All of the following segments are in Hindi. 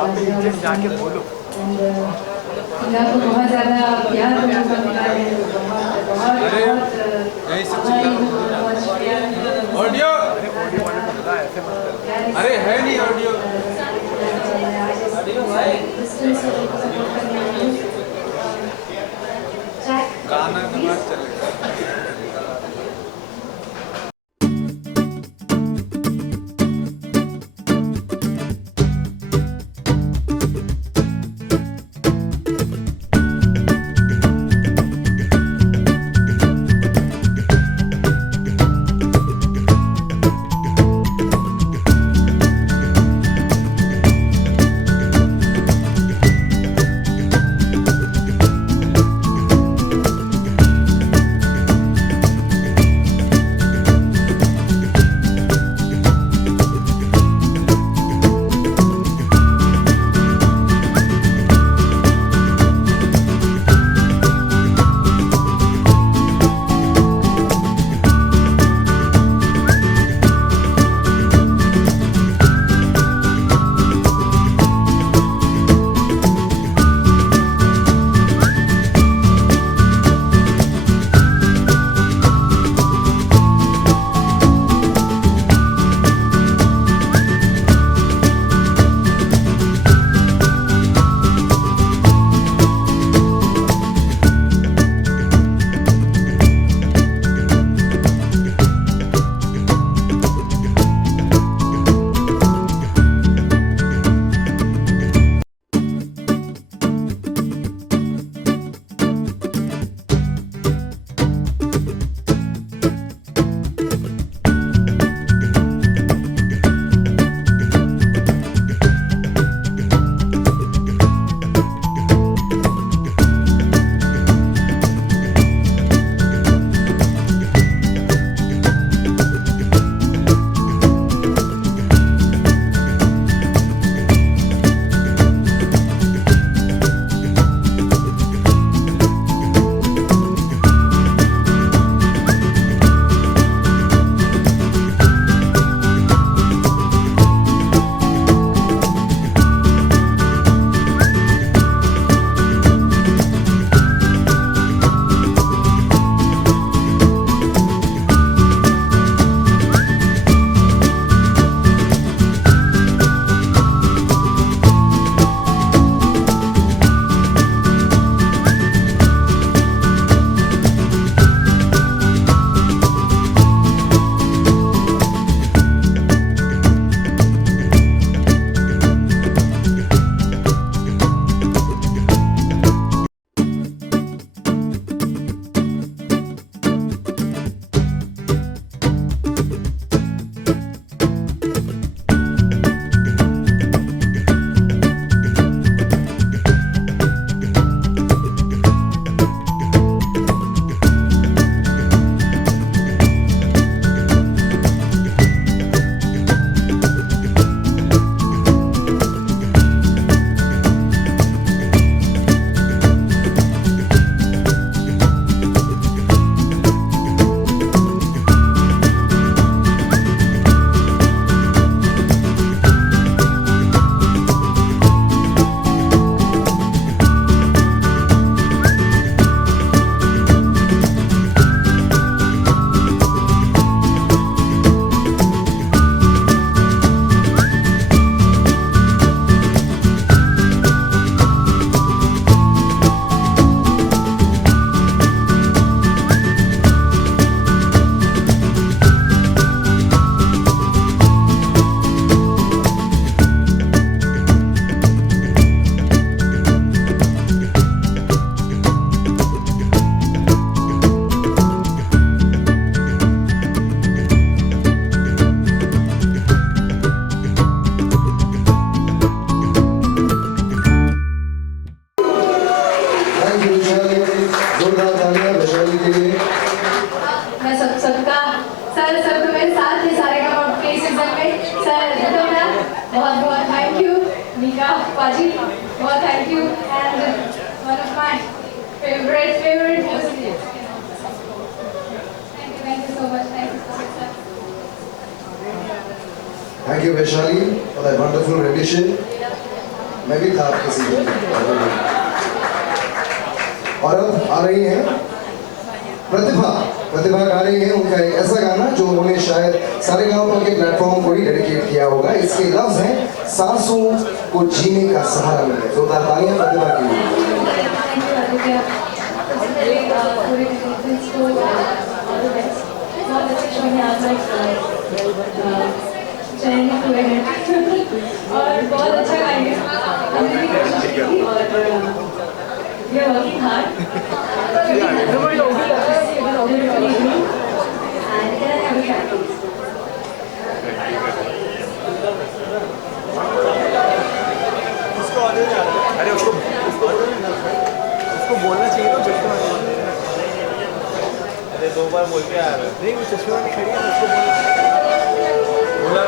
जाके बोलो। मीरा को बहुत ज़्यादा प्यार लोगों का मिला है, बहुत बहुत यहीं से बधाई, चिल्ला बहुत शुक्रिया। ऑडियो। अरे ऑडियो वाले को बोला ऐसे मत कर। अरे है नहीं ऑडियो। गाना नमाज चलेगा। Paji, well, thank you, and one of my favorite music. Thank you so much, sir. Thank you, Vaishali, for that wonderful rendition. मैं भी था आपके सीजन में। और अब आ रही हैं प्रतिभा गा रही है उनका एक ऐसा गाना जो उन्होंने शायद सारेगामा के प्लेटफॉर्म को ही डेडिकेट किया होगा। इसके लफ्ज हैं सांसों को जीने का सहारा मिले। जोरदार तालियां प्रतिभा के लिए। और बहुत अच्छा गाएंगे, हमने भी कोशिश की और we are working hard. अरे उसको बोलना चाहिए तो चश्मा। अरे 2 बार बोल के आ रहा है। नहीं वो चश्मा वाली खड़ी है उसको बोला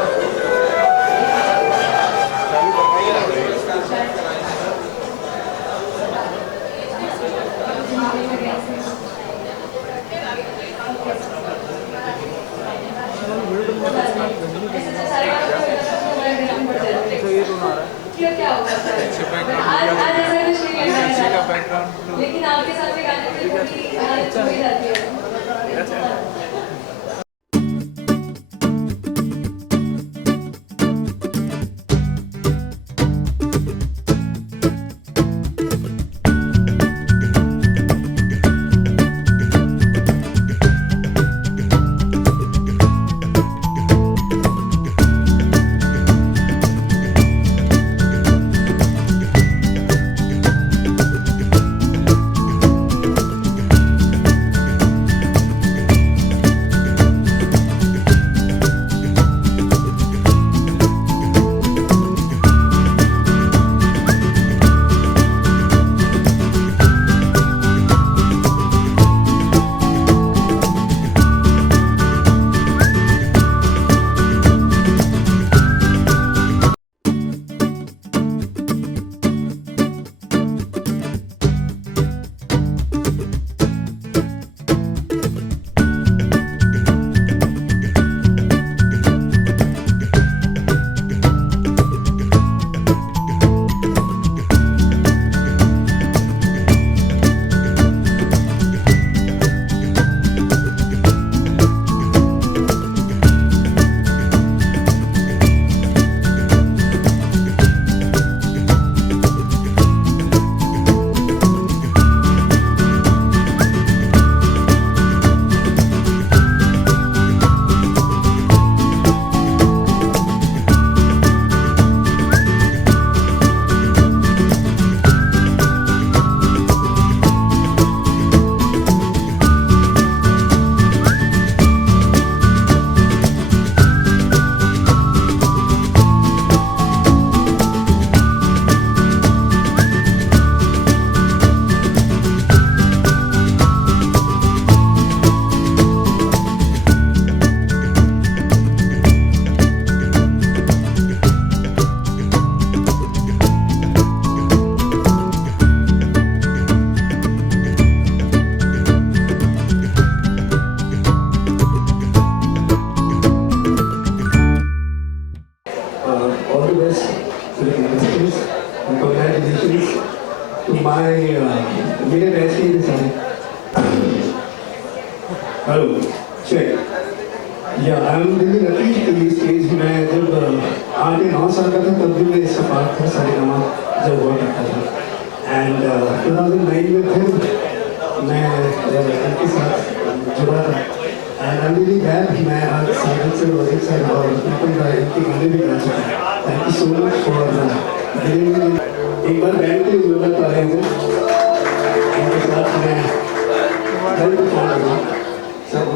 लेकिन आपके साथ में गाने में थोड़ी हालत हो ही जाती है। हेलो चेक या आई एम रियली लकी कि इस स्टेज में जब 8-9 साल का था तब भी मैं इसका पार्ट था सारेगामा जब हुआ करता था एंड 2009 में फिर मैं इनके साथ जुड़ा था and I am really glad मैं आज सागर से और एक साल और इनके गाने भी गा चुका। Thank you so much for एक बार बैंड की जरूरत आ रही है इनके साथ मैं घर को फोन करूँगा सब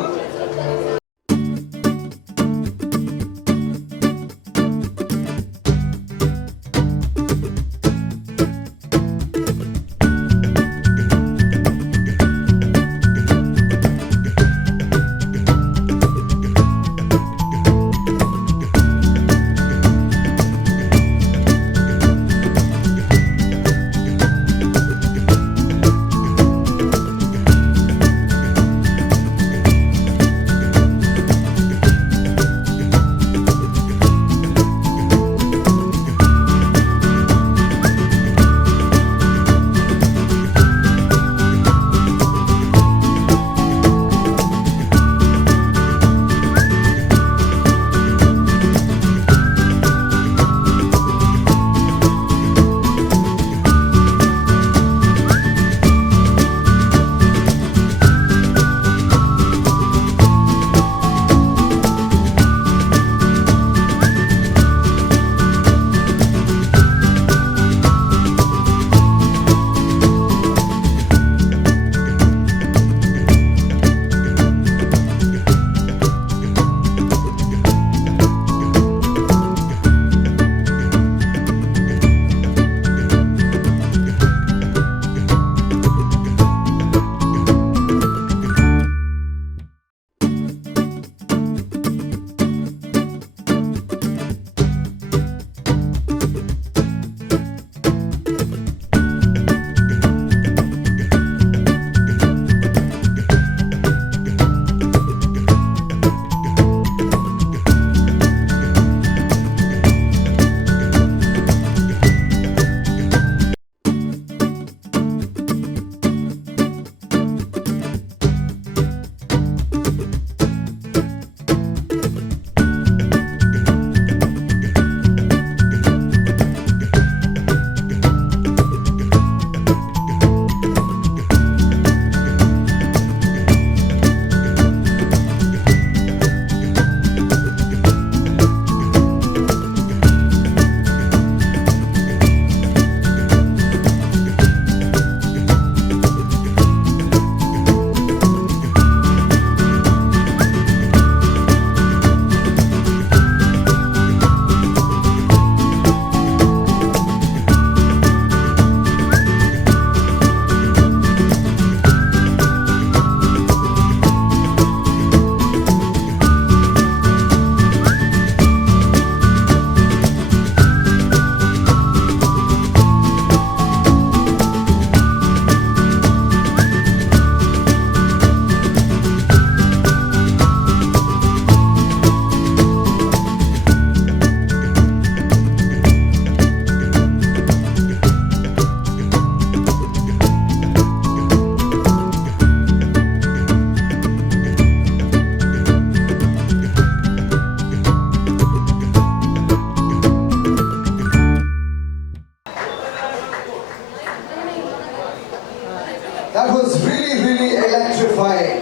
That was really electrifying.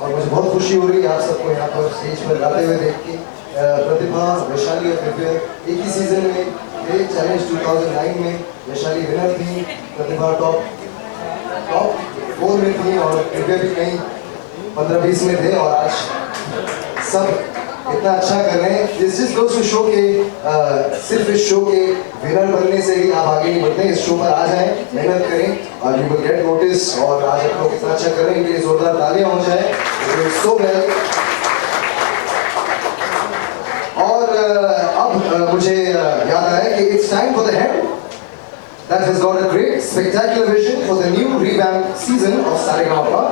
और मुझे बहुत खुशी हो रही है आप सबको यहाँ पर स्टेज पर गाते हुए देख के। प्रतिभा, वैशाली और दिव्या एक ही सीजन में थे। चैलेंज 2009 में वैशाली विनर थी, प्रतिभा टॉप 4 में थी और दिव्या भी कहीं 15-20 में थे और आज सब इतना अच्छा कर रहे हैं। This just goes to show के सिर्फ इस शो के विनर बनने से ही आप आगे नहीं बढ़ते। इस शो पर आ जाएं, मेहनत करें और यू विल गेट नोटिस। और आज आप लोग इतना अच्छा कर रहे हैं, इनके लिए जोरदार तालियां हो जाए। So well. और अब मुझे याद आया कि it's time for the head that has got a great spectacular vision for the new revamped season of Saregama.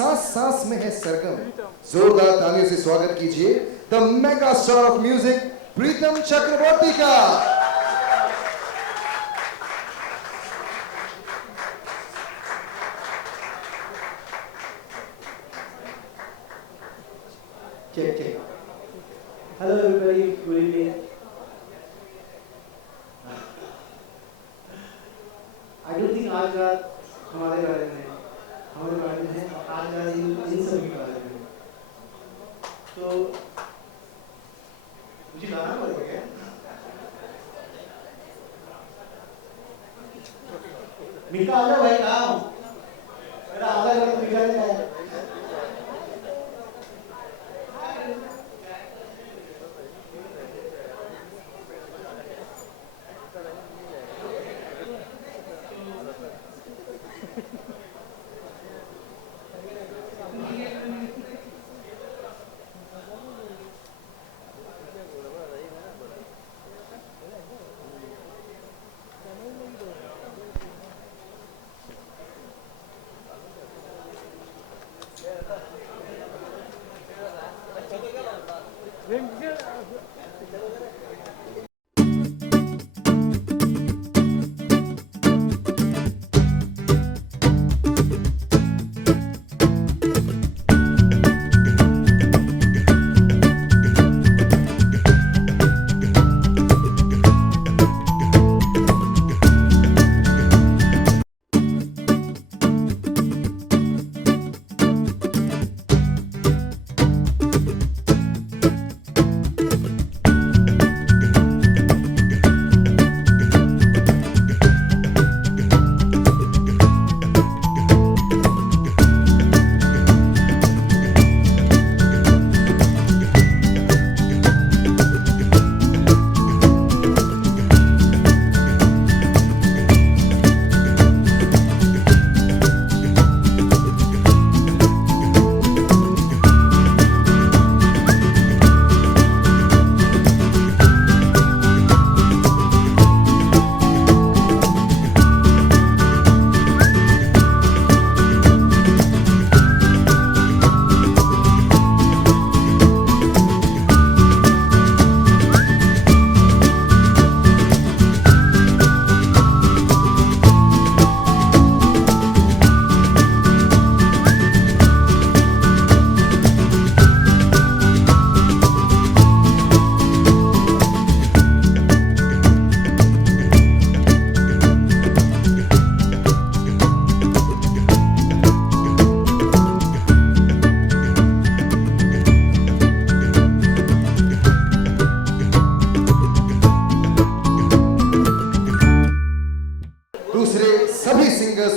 सांस सांस में है सरगम। जोरदार तालियों से स्वागत कीजिए the mega star of music Pritam Chakraborty का। Check. Hello everybody, good evening. I don't think आज रात हमारे बारे में है और आज रात इन सभी के बारे में। तो मुझे गाना पड़ेगा क्या? मीका आ जाओ भाई, कहाँ हो? मेरा आधा घर तो मीका ने है।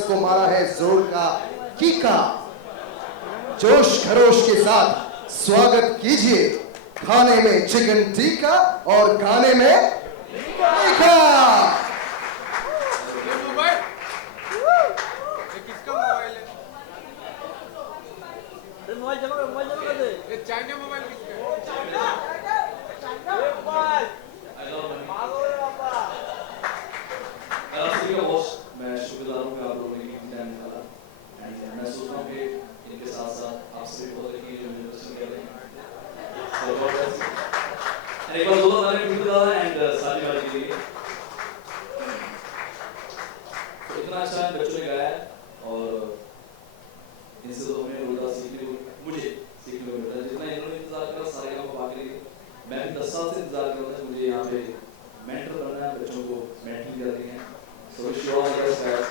को मारा है जोर का कीका। जोश खरोश के साथ स्वागत कीजिए खाने में चिकन टिक्का और गाने में मीका। मोबाइल जमा कर दे। ये चाइना मोबाइल किसका है? मैं शुक्रगुजार हूँ आप लोगों ने टाइम निकाला एंड मैं सोच रहा हूँ कि इनके साथ साथ आपसे भी बहुत अच्छी जो मुझे पसंद कर रहे हैं एंड एक बार दो बार मैंने वीडियो डाला एंड सारी बात के लिए तो इतना अच्छा बच्चों ने गाया और इनसे तो हमें उल्टा सीखने को मुझे सीखने को मिलता है। जितना इन्होंने इंतजार करा सारे काम को बाकी मैं 10 साल से इंतजार कर रहा था मुझे यहाँ पे मेंटर बनना है, बच्चों को मेंटरिंग कर रही हैं। So wish you all the best, guys.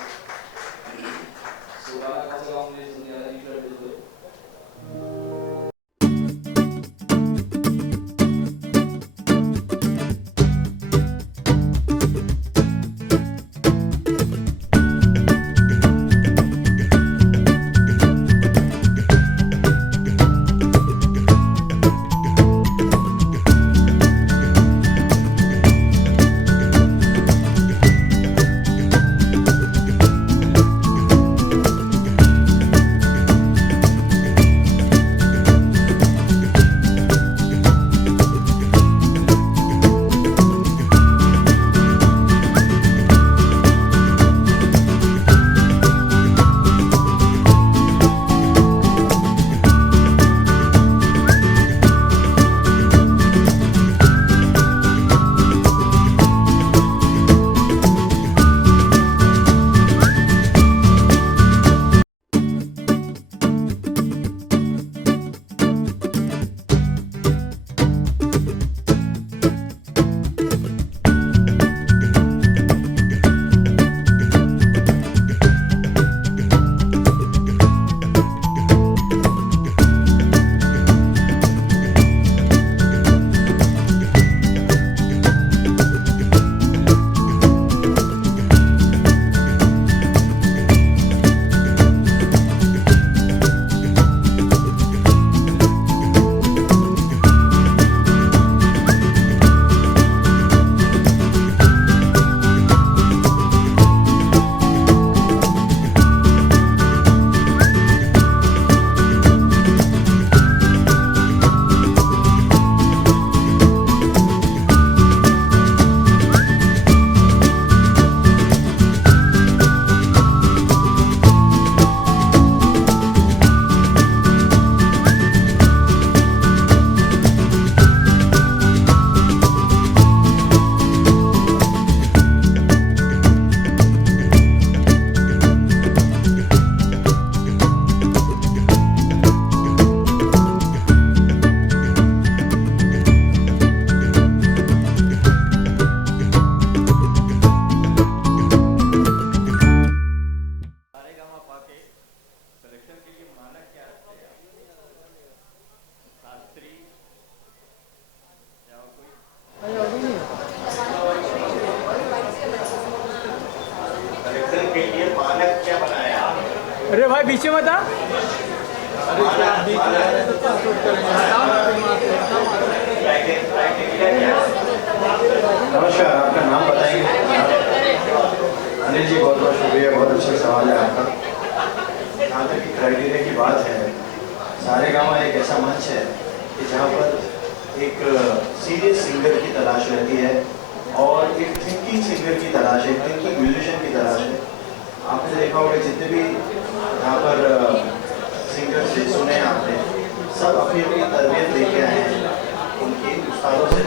So गाना कौन सा गाऊँ मुझे समझ नहीं आ रहा है, इंट्रो भेज दो। पीछे बता। नमस्कार, आपका नाम बताएंगे? अनिल जी, बहुत बहुत शुक्रिया, बहुत अच्छा सवाल है आपका। जहाँ तक कि क्राइटेरिया की बात है, सारेगामा एक ऐसा मंच है कि जहाँ पर एक सीरियस सिंगर की तलाश रहती है और एक थिंकिंग सिंगर की तलाश है, थिंकिंग म्यूजिशियन की तलाश है। आपने देखा होगा जितने भी यहाँ पर सिंगर से सुने आपने, सब अपनी अपनी तरबियत लेके आए हैं, उनकी उस्तादों से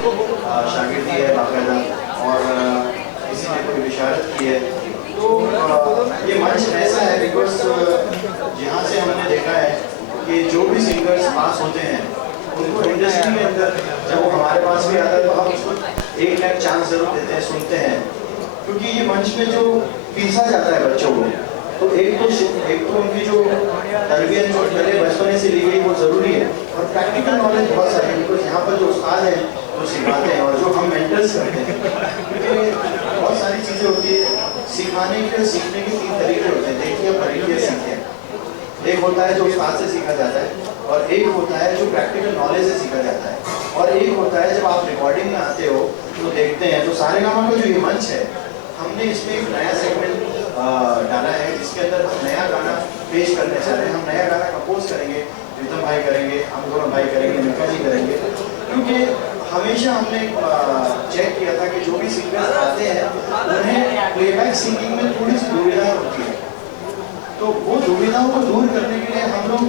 शागिर्दी है बाकायदा, और किसी ने कोई बिशारत की है। तो ये मंच ऐसा है बिकॉज जहाँ से हमने देखा है कि जो भी सिंगर्स पास होते हैं उनको इंडस्ट्री के अंदर जब वो हमारे पास भी आता है तो हम उसको एक टाइम चांस जरूर देते हैं, सुनते हैं, क्योंकि ये मंच में जो पीसा जाता है बच्चों को, तो एक तो उनकी जो तरबियत जो पहले बचपने से ली गई वो ज़रूरी है, और प्रैक्टिकल नॉलेज बहुत सारी है बिकॉज यहाँ पर जो उस्ताद हैं जो सिखाते हैं और जो हम मेंटर्स करते हैं, क्योंकि बहुत सारी चीज़ें होती है सिखाने के, सीखने के 3 तरीके होते हैं। देखिए आप तरीके सीखें, एक होता है जो उस्ताद से सीखा जाता है, और एक होता है जो प्रैक्टिकल नॉलेज से सीखा जाता है, और एक होता है जब आप रिकॉर्डिंग में आते हो तो देखते हैं। तो सारेगामा का जो ये मंच है, हमने इसमें एक नया सेगमेंट डाला है जिसके अंदर हम नया गाना पेश करने जा रहे हैं। हम नया गाना कंपोज करेंगे, प्रीतम भाई करेंगे, अंकुरम भाई करेंगे, मिका जी करेंगे, क्योंकि हमेशा हमने चेक किया था कि जो भी सिंगर्स आते हैं उन्हें प्लेबैक सिंगिंग में थोड़ी सी दुविधा होती है, तो वो दुविधाओं को दूर करने के लिए हम लोग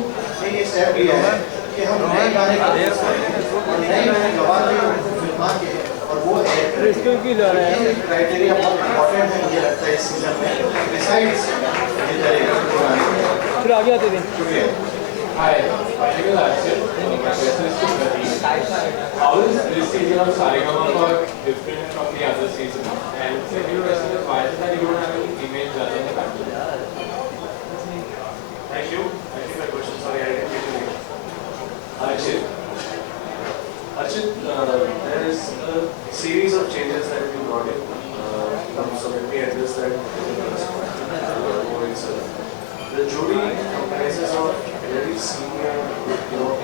ने ये स्टेप लिया है कि हम नए गाने कंपोज करेंगे और नए गाने गवा के फिल्मा के, और वो क्राइटेरिया बहुत इम्पोर्टेंट है मुझे लगता है इस सीजन में। बिसाइड्स ये तरीके फिर आगे आते थे। शुक्रिया। Hi, my name is Archit. My question is to Pradeep. How is this season of Saregama different from the other season? And second question is, why is it that you don't have any female judge on the panel? Thank you. I think my question, sorry, I didn't get your name. Archit. There is a series of changes that we brought in. So let me address that more in sir. The jury comprises of very senior,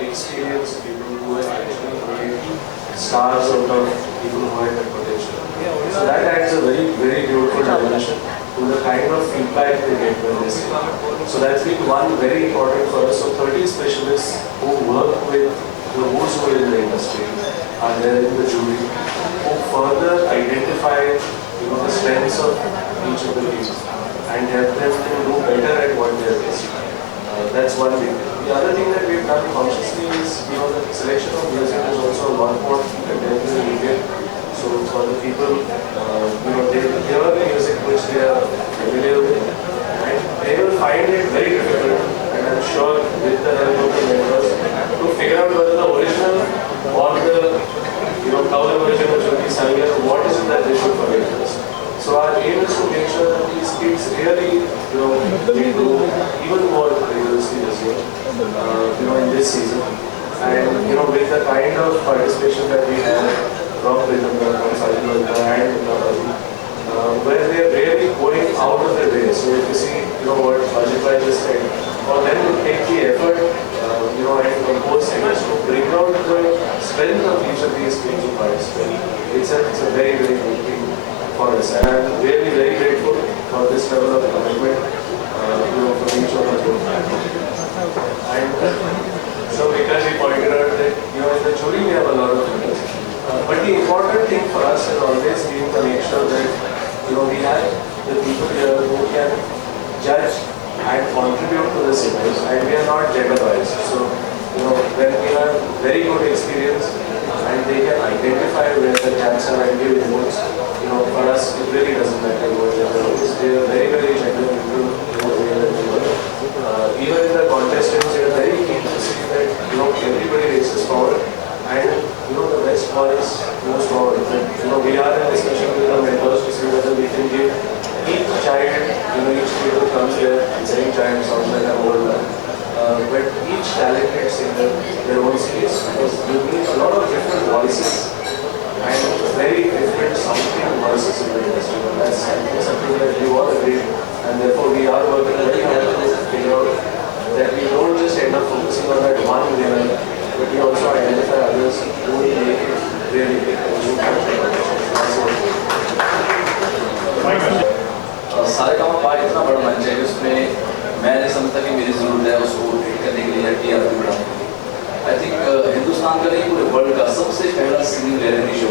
experienced people who have actually made stars out of people who have that potential. So that adds a very, very beautiful dimension to the kind of feedback they get when they sing. So that's been one very important for us. So 30 specialists who work with the who's who in the industry are there in the jury, who further identify the strengths of each of the teams and help them to do better at what they are best. That's one thing. The other thing that we've done consciously is, the selection of music is also a lot more contemporary Indian. So for the people, they hear the music which they are familiar with, and they will find it very difficult, and I'm sure with the help of the members, to figure out whether the original or the cover version of Jyoti Sangha, what is it that they should forget first. So our aim is to make sure that these kids really, they do even more rigorously this year, in this season. And with the kind of participation that we have from Pritham, from Sajid and where they are really going out of their way. So if you see, what Ajit Bhai just said, for them to take the effort, and compose singers to bring out the strength of each of these kids who participate. It's a very, very good thing for us, and I'm really very grateful for this level of commitment, from each of us. And so because he pointed out that, in the jury we have a lot of members. But the important thing for us has always been to make sure that, we have the people here who can judge and contribute to the singers, and we are not gender biased. So, when we have very good experience and they can identify where the gaps are and give inputs, for us it really doesn't matter what gender is. They are very, very gender neutral in the way that we work. Even in the contestants, we are very keen to see that, everybody races forward, and, the best boys moves forward. And, we are in discussion with the members to see whether we can give each child, each kid who comes here, saying child sounds like an old man, but each talented singer their own space, because you need a lot of bus वो लेके really सारेगामापा इतना बड़ा मंच है कि उसमें मैं नहीं समझता कि मेरी ज़रूरत है उसको ट्रीट करने के लिए या टीआरपी बढ़ाने के लिए। आई थिंक हिंदुस्तान का नहीं पूरे वर्ल्ड का सबसे पहला सिंगिंग रियलिटी शो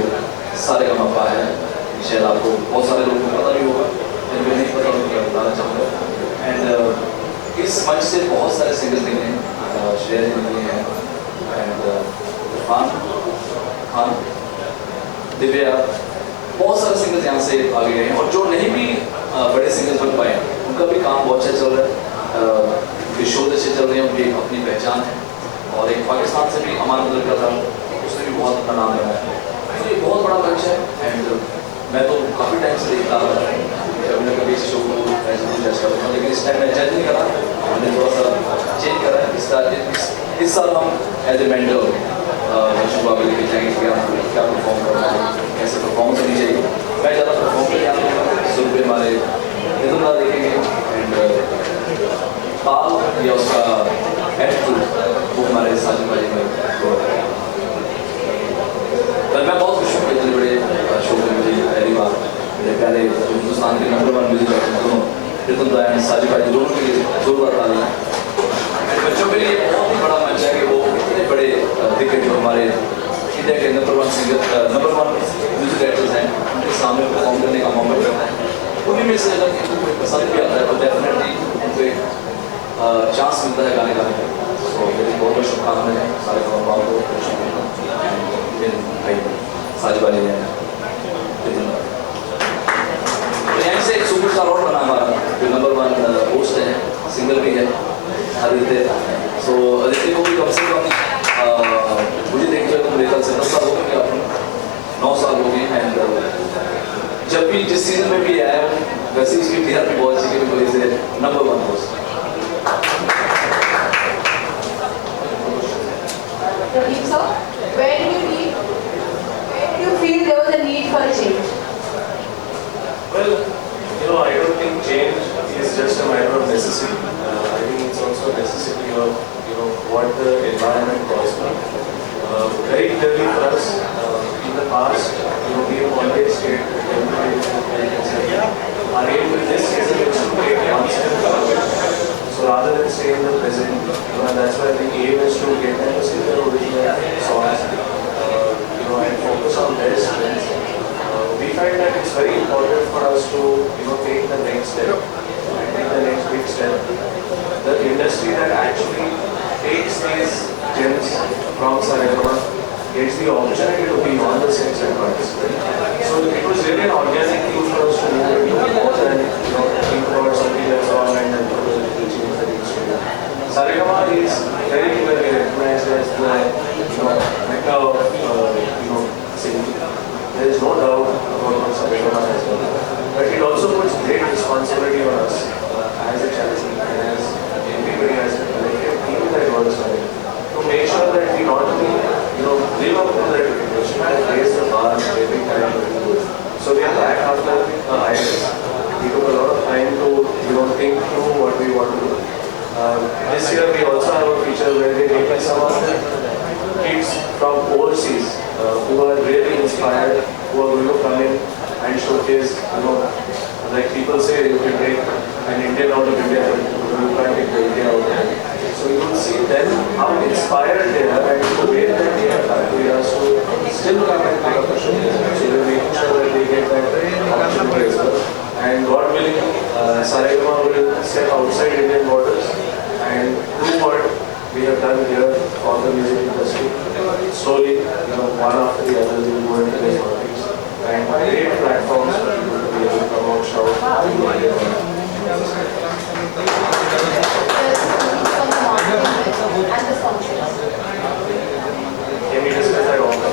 सारेगामापा है। शायद आपको बहुत सारे लोगों को पता भी होगा, जिनको नहीं पता उनको मैं बताना चाहूँगा। एंड इस मंच से बहुत सारे सिंगर्स निकले हैं, श्रेया जी निकली हैं एंड इरफान खान, दिव्या, बहुत सारे सिंगर्स यहाँ से आगे गए हैं। और जो नहीं भी बड़े सिंगर्स बन पाए उनका भी काम बहुत अच्छा चल रहा है, उनके शोज अच्छे चल रहे हैं, उनकी अपनी पहचान है। और एक पाकिस्तान से भी अमान लड़का था, उसने भी बहुत अपना नाम लगाया है। तो ये बहुत बड़ा मंच है एंड मैं तो काफ़ी टाइम से देखता आ रहा हूँ, कभी ना कभी इस शो को जज करूँगा, लेकिन इस टाइम मैं जज नहीं करा, हमने थोड़ा सा चेंज करा है। इस साल हम एज ए मेंटर शुभ आगे लेके जाएंगे कि आप क्या परफॉर्म करना है, कैसे परफॉर्मेंस होनी चाहिए। मैं ज़्यादा परफॉर्म करके आता हूँ, सुबह हमारे इतना देखेंगे एंड ताल या उसका एटीट्यूड वो हमारे साजिद भाई में। मैं बहुत खुश हूँ, इतने बड़े शो में मुझे पहली बार मेरे प्यारे हिंदुस्तान के नंबर 1 म्यूजिक डायरेक्टर दोनों रितम दा एंड साजिद भाई दोनों के लिए जोरदार तालियां। बच्चों के लिए बहुत ही बड़ा मंच है कि वो इतने बड़े दिग्गज जो हमारे इंडिया के नंबर 1 म्यूजिक डायरेक्टर्स हैं उनके सामने परफॉर्म करने का मौका मिलता है। उन्हीं में से अगर किसी को पसंद भी आता है तो डेफिनेटली उनको एक चांस मिलता है गाने गाने का। तो मेरी बहुत बहुत शुभकामनाएं हैं सारे कलाकारों को, भाई साजिद भाई हैं। यहीं से एक सुपरस्टार और बना हमारा जो नंबर 1 होस्ट है, सिंगर भी है, आदित्य। सो आदित्य को भी कम से कम मुझे देखते हुए मेरे ख्याल से 10 साल हो गए, आपको 9 साल हो गए। एंड जब भी जिस सीजन में भी आया वैसे उसकी टीआरपी बहुत अच्छी कि कोई से number 1 host. Pradeep sir, where do you feel there was a need for a change? Well, I don't think change is just a matter of necessity. I think it's also a necessity of, what the environment calls for. Very clearly for us, in the past, we have always stayed our aim with this season is to take one step forward. So rather than stay in the present, and that's why the aim is to get them to sing their original songs, and focus on their strengths. We find that it's very important for us to, take the next step and take the next big step. The industry that actually takes these gems from Saregama gets the opportunity to be on the stage and participate. So it was really an organic thing for us to move into more than, think about something that's on and then the change that needs to do. Saregama is very clearly recognized as the, mecca of, singing. There is no doubt about what Saregama has done. But it also puts great responsibility on us as a charity and as everybody as a collective team that works on it to make sure that we not only live up to that reputation but raise the bar every time we do it. So we are back after a hiatus. We took a lot of time to think through what we want to do. This year we also have a feature where we take some of the kids from overseas who are really inspired, who are going to come in and showcase, like people say you can take an Indian out of India, but you can't take the India out of India. So you will see them how inspired they are and the way that they have come to us to still come and make up a show. So we're making sure that they get that opportunity as well. And God willing, Saregama will step outside Indian borders and do what we have done here for the music industry. Slowly, one after the other, we will go into these markets and create platforms for people to be able to promote shows. Can we discuss that also?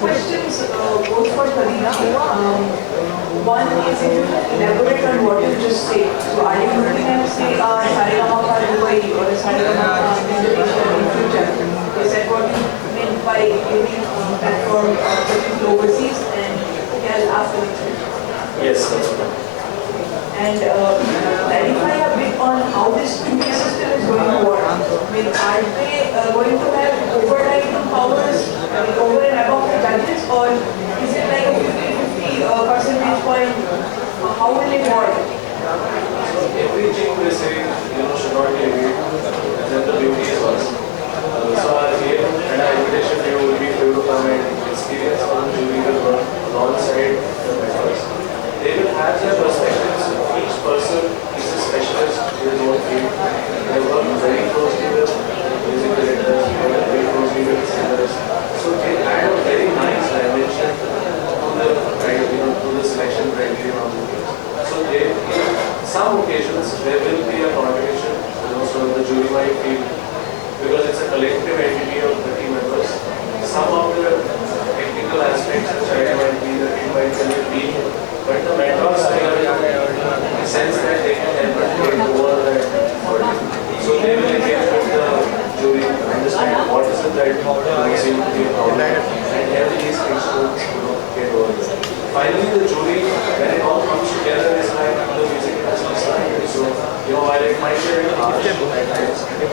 Questions both for Karina. One is if you can elaborate on what you just said. So are you looking at say Saregama Dubai or Saregama Indonesia in future? Is that what you meant by giving platform for people overseas? And I'll ask the next question. Yes, that's okay. And clarify a bit on how this studio system is going to work. I mean, are they going to have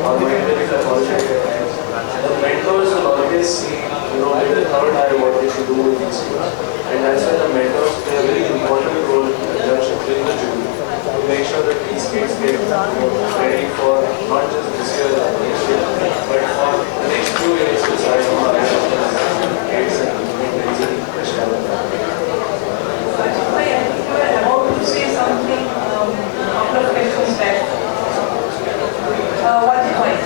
or maintaining the quality. The mentors will always see, with the third eye what they should do with these kids. And that's why the mentors play a very important role in the jury to make sure that these kids get ready for not just this year or next year, but for the next few years to start on our kids and about to say something a couple of questions back. What's the point?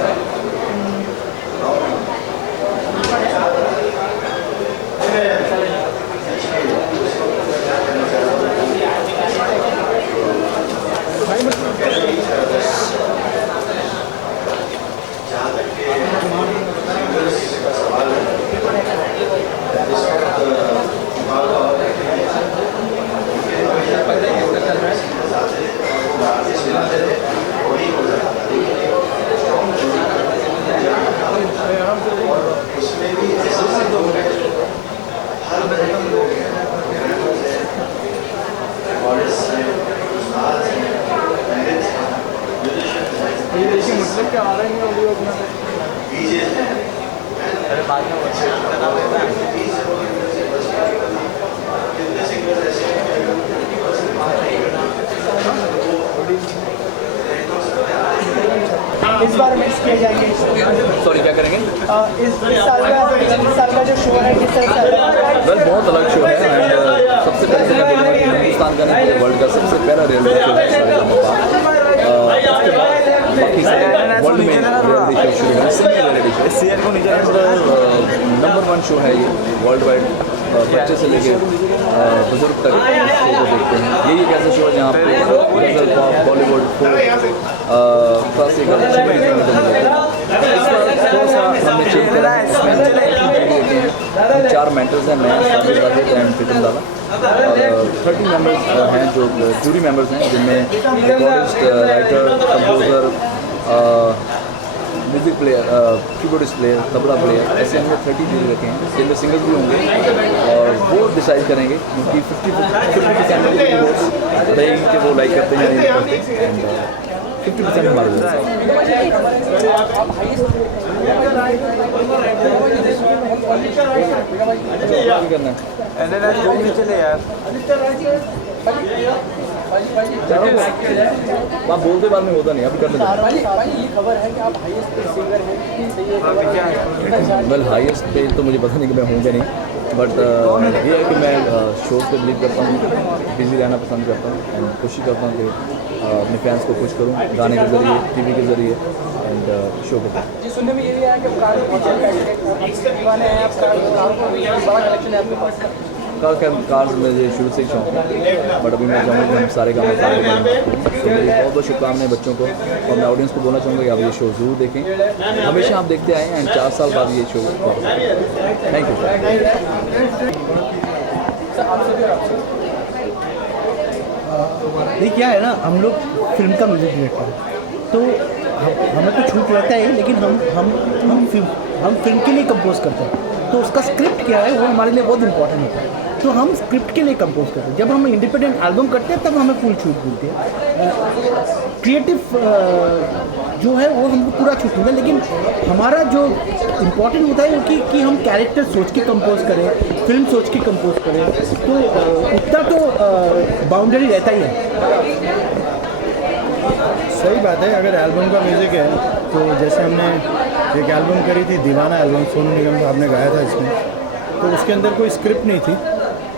इस बार मिक्स किए जाएंगे। सॉरी क्या करेंगे? इस साल का जो शो है किस तरह से? वेल बहुत अलग शो है एंड सबसे पहले तो मैं बोलूँगा कि हिंदुस्तान का नहीं वर्ल्ड का सबसे पहला रियलिटी शो है बाकी सारे वर्ल्ड में रियलिटी शो शुरू है सिंगल रियलिटी शो इस ईयर को नंबर 1 शो है ये वर्ल्ड वाइड बच्चे से लेके बुजुर्ग तक शो को देखते हैं। यही एक ऐसा शो है जहाँ पे गज़ल पॉप बॉलीवुड क्लासिकल थोड़ा सा हमने चेंज करा है। इसमें 4 मेंटर्स हैं, मैं शामिल राजेश एंड प्रीतम दादा, 30 मेंबर्स हैं जो जूरी मेंबर्स हैं जिनमें recordist, writer, composer, music player, keyboardist player, tabla player, ऐसे हमने 30 चीज़ रखे हैं। जिनमें सिंगर्स भी होंगे और वो डिसाइड करेंगे क्योंकि 50% वोट्स रहेंगे कि वो लाइक करते हैं या नहीं करते एंड 50% हमारे वोट्स करना है। आप बोलते बाद में होता नहीं, अब करने वेल हाईएस्ट पे तो मुझे पता नहीं कि मैं हूँ क्या नहीं, बट ये है कि मैं शोज़ पे बिलीव करता हूँ, बिजी रहना पसंद करता हूँ एंड कोशिश करता हूँ कि अपने फैंस को खुश करूँ गाने के ज़रिए, टीवी के ज़रिए एंड शो के ज़रिए। जी सुनने में ये भी है कि कार मुझे शुरू से ही शौक है, बट अभी मैं चाहूँगा कि हम सारे गाँव तो मेरी बहुत बहुत शुभकामनाएं बच्चों को और मैं ऑडियंस को बोलना चाहूँगा कि आप ये शो ज़रूर देखें, हमेशा आप देखते आए हैं एंड 4 साल बाद ये शो। Thank you. ये क्या है ना, हम लोग फिल्म का म्यूज़िक डायरेक्टर तो हमें तो छूट रहता है, लेकिन हम फिल्म के लिए कंपोज करते हैं तो उसका स्क्रिप्ट क्या है वो हमारे लिए बहुत इंपॉर्टेंट होता है, तो हम स्क्रिप्ट के लिए कंपोज करते हैं। जब हम इंडिपेंडेंट एल्बम करते हैं तब हमें फुल छूट मिलती है, क्रिएटिव जो है वो हमको पूरा छूट मिलता है, लेकिन हमारा जो इम्पोर्टेंट होता है वो कि हम कैरेक्टर सोच के कंपोज करें, फिल्म सोच के कंपोज करें, तो उतना तो बाउंड्री रहता ही है। सही बात है। अगर एल्बम का म्यूज़िक है तो जैसे हमने एक एल्बम करी थी दीवाना एल्बम, सोनू निगम साहब ने गाया था इसमें, तो उसके अंदर कोई स्क्रिप्ट नहीं थी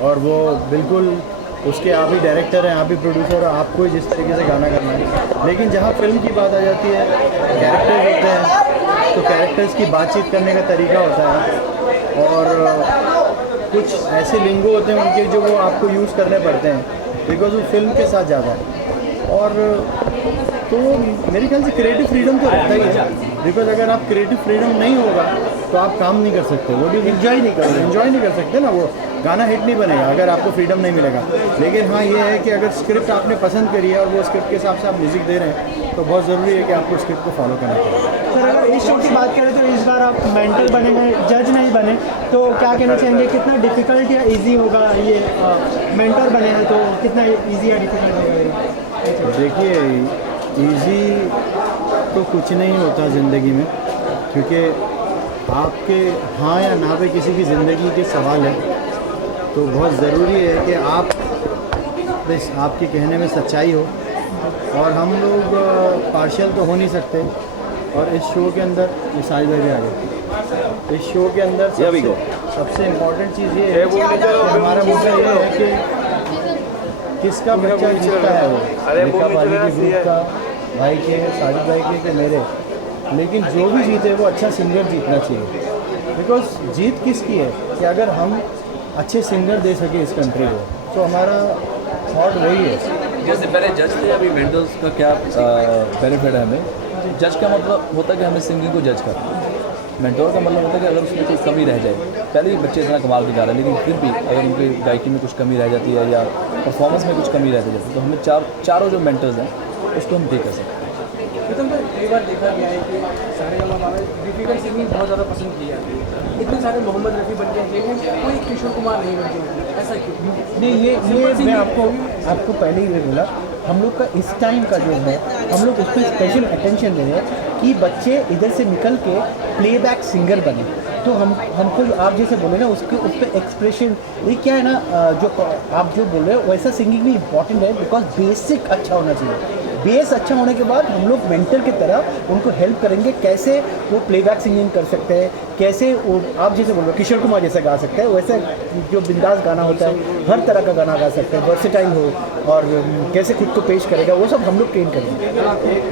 और वो बिल्कुल उसके आप ही डायरेक्टर हैं, आप ही प्रोड्यूसर और आपको ही जिस तरीके से गाना करना है। लेकिन जहाँ फिल्म की बात आ जाती है, कैरेक्टर्स होते हैं तो कैरेक्टर्स की बातचीत करने का तरीका होता है और कुछ ऐसे लिंगो होते हैं उनके जो वो आपको यूज़ करने पड़ते हैं बिकॉज वो फिल्म के साथ ज़्यादा है। और तो मेरे ख्याल से क्रिएटिव फ्रीडम तो रहता ही है, बिकॉज अगर आप क्रिएटिव फ्रीडम नहीं होगा तो आप काम नहीं कर सकते, वो भी एंजॉय नहीं कर सकते ना, वो गाना हिट नहीं बनेगा अगर आपको फ्रीडम नहीं मिलेगा। लेकिन हाँ ये है कि अगर स्क्रिप्ट आपने पसंद करी है और वो स्क्रिप्ट के हिसाब से आप म्यूज़िक दे रहे हैं तो बहुत ज़रूरी है कि आपको स्क्रिप्ट को फॉलो करना पड़ेगा। सर अगर इस शो की बात करें तो इस बार आप मेंटर बने हैं, जज नहीं बने, तो क्या कहना चाहेंगे, कितना डिफ़िकल्ट या ईजी होगा ये मेंटर बने हैं, तो कितना ईजी या डिफ़िकल्ट होगा? देखिए ईजी तो कुछ नहीं होता ज़िंदगी में, क्योंकि आपके हाँ या ना पे किसी की ज़िंदगी के सवाल है, तो बहुत ज़रूरी है कि आप बस आपके कहने में सच्चाई हो। और हम लोग पार्शियल तो हो नहीं सकते, और इस शो के अंदर ये सारी जगह आ गए, इस शो के अंदर सबसे इम्पोर्टेंट चीज़ ये है कि हमारा मुद्दा ये है कि किसका बच्चा जीतता है, वो निका बाली के ग्रुप का, भाई के, साजिद भाई के मेरे, लेकिन जो भी जीते वो अच्छा सिंगर जीतना चाहिए। बिकॉज जीत किसकी है कि अगर हम अच्छे सिंगर दे सके इस कंट्री को, तो हमारा थॉट वही है। जैसे पहले जज थे, अभी मेंटर्स का क्या बेनिफिट है हमें? जज का मतलब होता है कि हमें सिंगिंग को जज करना, मेंटोर का मतलब होता है कि अगर उसमें कोई कमी रह जाए, पहले ही बच्चे इतना कमाल के गा रहे हैं, लेकिन फिर भी अगर उनकी गायकी में कुछ कमी रह जाती है या परफॉर्मेंस में कुछ कमी रह जाती है, तो हमें चारों जो मेंटर्स हैं उसको हम दे कर सकते हैं। मतलब कई बार देखा गया है कि सारेगामा में डिफिकल्ट सिंगिंग बहुत ज़्यादा पसंद की जाती है, इतने सारे मोहम्मद रफ़ी बन गए लेकिन कोई किशोर कुमार नहीं बन गए, ऐसा क्यों? नहीं, ये मैं आपको पहले ही बोला, हम लोग का इस टाइम का जो है, हम लोग उस पर स्पेशल अटेंशन दे रहे हैं कि बच्चे इधर से निकल के प्लेबैक सिंगर बने। तो हमको आप जैसे बोले ना, उस पर एक्सप्रेशन, ये क्या है ना, जो आप जो बोल रहे हो वैसा सिंगिंग भी इम्पॉर्टेंट है, बिकॉज बेसिक अच्छा होना चाहिए। बेस अच्छा होने के बाद हम लोग मेंटर की तरह उनको हेल्प करेंगे, कैसे वो प्लेबैक सिंगिंग कर सकते हैं, कैसे वो आप जैसे बोल रहे हो किशोर कुमार जैसा गा सकते हैं, वैसे जो बिंदास गाना होता है, हर तरह का गाना गा सकते हैं, वर्सेटाइल हो, और कैसे खुद को पेश करेगा, वो सब हम लोग ट्रेन करेंगे।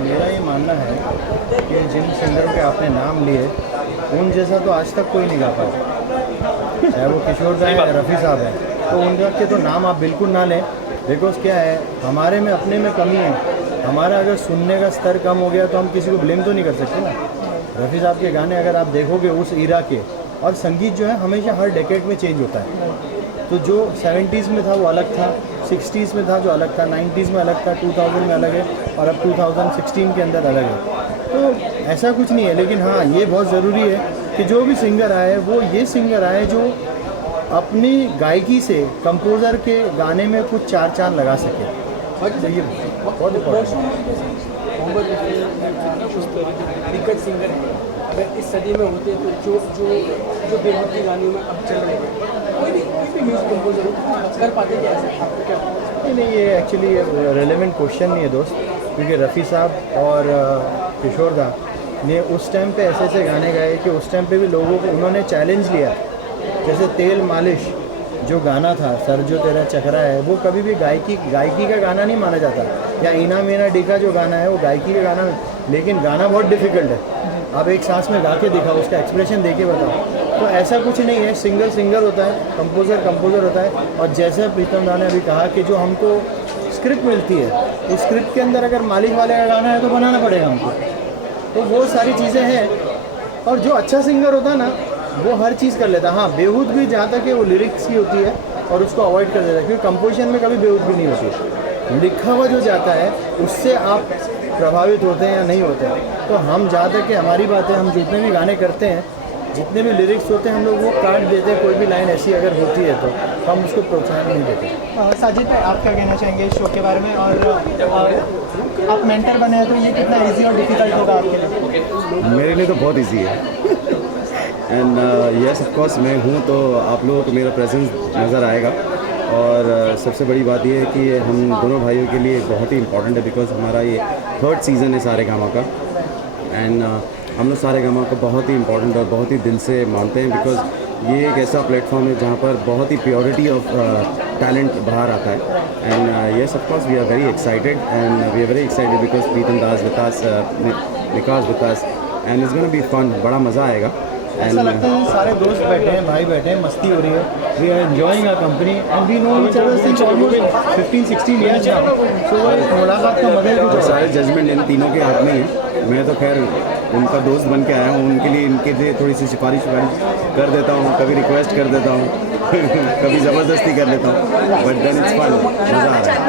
मेरा ये मानना है कि जिन सिंगरों के आपने नाम लिए, उन जैसा तो आज तक कोई नहीं गा पाया, चाहे वो किशोर दा है, रफ़ी साहब हैं, तो उनके तो नाम आप बिल्कुल ना लें। बिकॉज क्या है, हमारे में अपने में कमी है, हमारा अगर सुनने का स्तर कम हो गया तो हम किसी को ब्लेम तो नहीं कर सकते ना। रफ़ी साहब के गाने अगर आप देखोगे उस ईरा के, और संगीत जो है हमेशा हर डेकेड में चेंज होता है, तो जो 70s में था वो अलग था, 60s में था जो अलग था, 90s में अलग था, 2000 में अलग है, और अब 2016 के अंदर अलग है। तो ऐसा कुछ नहीं है, लेकिन हाँ ये बहुत ज़रूरी है कि जो भी सिंगर आए वो ये सिंगर आए जो अपनी गायकी से कंपोज़र के गाने में कुछ चार चांद लगा सके। तो ये बहुत दिग्गज सिंगर है, अगर इस सदी में होते तो जो बेहद के गानों में अब चल रहे हैं, कोई भी म्यूजिक कंपोजर कर पाते क्या? आपको क्या नहीं, ये एक्चुअली रेलेवेंट क्वेश्चन नहीं है दोस्त, क्योंकि रफ़ी साहब और किशोर दा ने उस टाइम पे ऐसे गाने गाए कि उस टाइम पे भी लोगों को उन्होंने चैलेंज लिया। जैसे तेल मालिश जो गाना था, सर जो तेरा चकरा है, वो कभी भी गायकी का गाना नहीं माना जाता, या इना मीना डी का जो गाना है वो गायकी का गाना, लेकिन गाना बहुत डिफ़िकल्ट है। आप एक सांस में गा के दिखाओ, उसका एक्सप्रेशन दे के बताओ। तो ऐसा कुछ नहीं है, सिंगर होता है, कंपोज़र होता है। और जैसे प्रीतम दा ने अभी कहा कि जो हमको स्क्रिप्ट मिलती है, उस स्क्रिप्ट के अंदर अगर मालिश वाले का गाना है तो बनाना पड़ेगा हमको, तो वो सारी चीज़ें हैं। और जो अच्छा सिंगर होता है ना, वो हर चीज़ कर लेता है। हाँ, बेहूद भी जहाँ तक है वो लिरिक्स की होती है और उसको अवॉइड कर देता है, क्योंकि कंपोजिशन में कभी बेहूद भी नहीं होती। लिखा हुआ जो जाता है उससे आप प्रभावित होते हैं या नहीं होते हैं। तो हम जहाँ तक कि हमारी बात है, हम जितने भी गाने करते हैं, जितने भी लिरिक्स होते हैं, हम लोग वो काट देते हैं। कोई भी लाइन ऐसी अगर होती है तो हम उसको प्रोत्साहन नहीं देते। साजिद भाई, आप क्या कहना चाहेंगे इस शो के बारे में? और आप मेंटर बने हैं तो ये कितना इजी और डिफिकल्ट होगा आपके लिए? मेरे लिए तो बहुत इजी है, एंड यस ऑफ कोर्स मैं हूँ तो आप लोगों को मेरा प्रेजेंस नज़र आएगा। और सबसे बड़ी बात ये है कि हम दोनों भाइयों के लिए बहुत ही इम्पॉर्टेंट है, बिकॉज हमारा ये 3rd सीज़न है सारेगामा का, एंड हम लोग सारेगामा को बहुत ही इम्पॉर्टेंट और बहुत ही दिल से मानते हैं, बिकॉज ये एक ऐसा प्लेटफॉर्म है जहाँ पर बहुत ही प्योरिटी ऑफ टैलेंट बाहर आता है। And yes of course we are very excited, and we are very excited because Pritam Das with us, निकास with us, and it's gonna be fun, बड़ा मज़ा आएगा। ऐसा लगता है सारे दोस्त बैठे हैं, भाई बैठे हैं, मस्ती हो रही है, we are enjoying our company and we know each other since almost 15-16 years now. So मुलाकात का मजा ही कुछ है। सारे जजमेंट इन तीनों के हाथ में है। मैं तो खैर उनका दोस्त बन के आया हूँ, उनके लिए इनके लिए थोड़ी सी सिफारिश कर देता हूँ, कभी रिक्वेस्ट कर देता हूँ कभी ज़बरदस्ती कर लेता हूँ, बट देन इट्स फन, मज़ा आ रहा है।